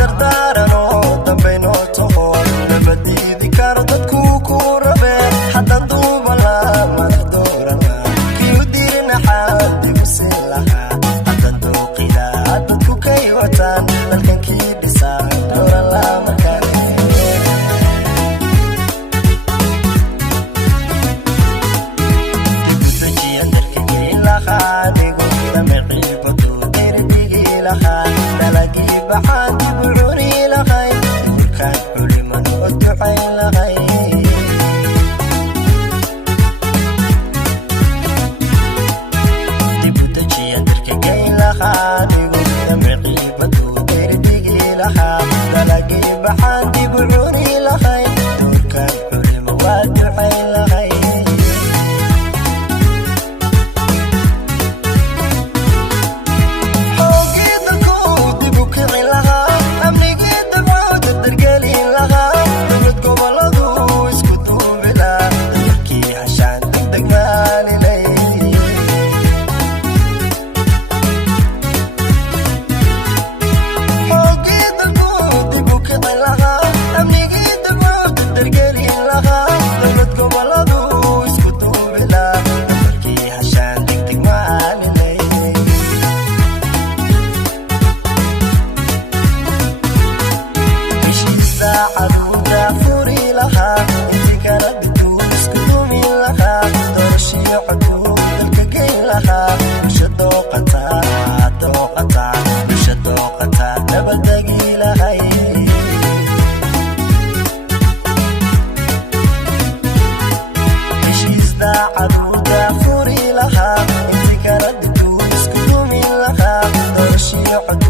dardaarano dambayno taho nabadiidi karo dadku ku rabe haddaan duubala madax doorana kii u dirina xaadimise lahaa haddaan dooqila dadku kay wataan dalkankii dhisaan dooran lama kale dibudajiya dalkagii lahaa dhigo damicii badu diridigi lahaa dalagii baxaan dibucuni lahay duurkaan culiman oo ducayn lahay dibudajiya dalkagay lahaa dhigo damicii badu diridigi lahaa dalagii baxaan dibucuni lahay duurkaan culima waa ducayn lahay عدو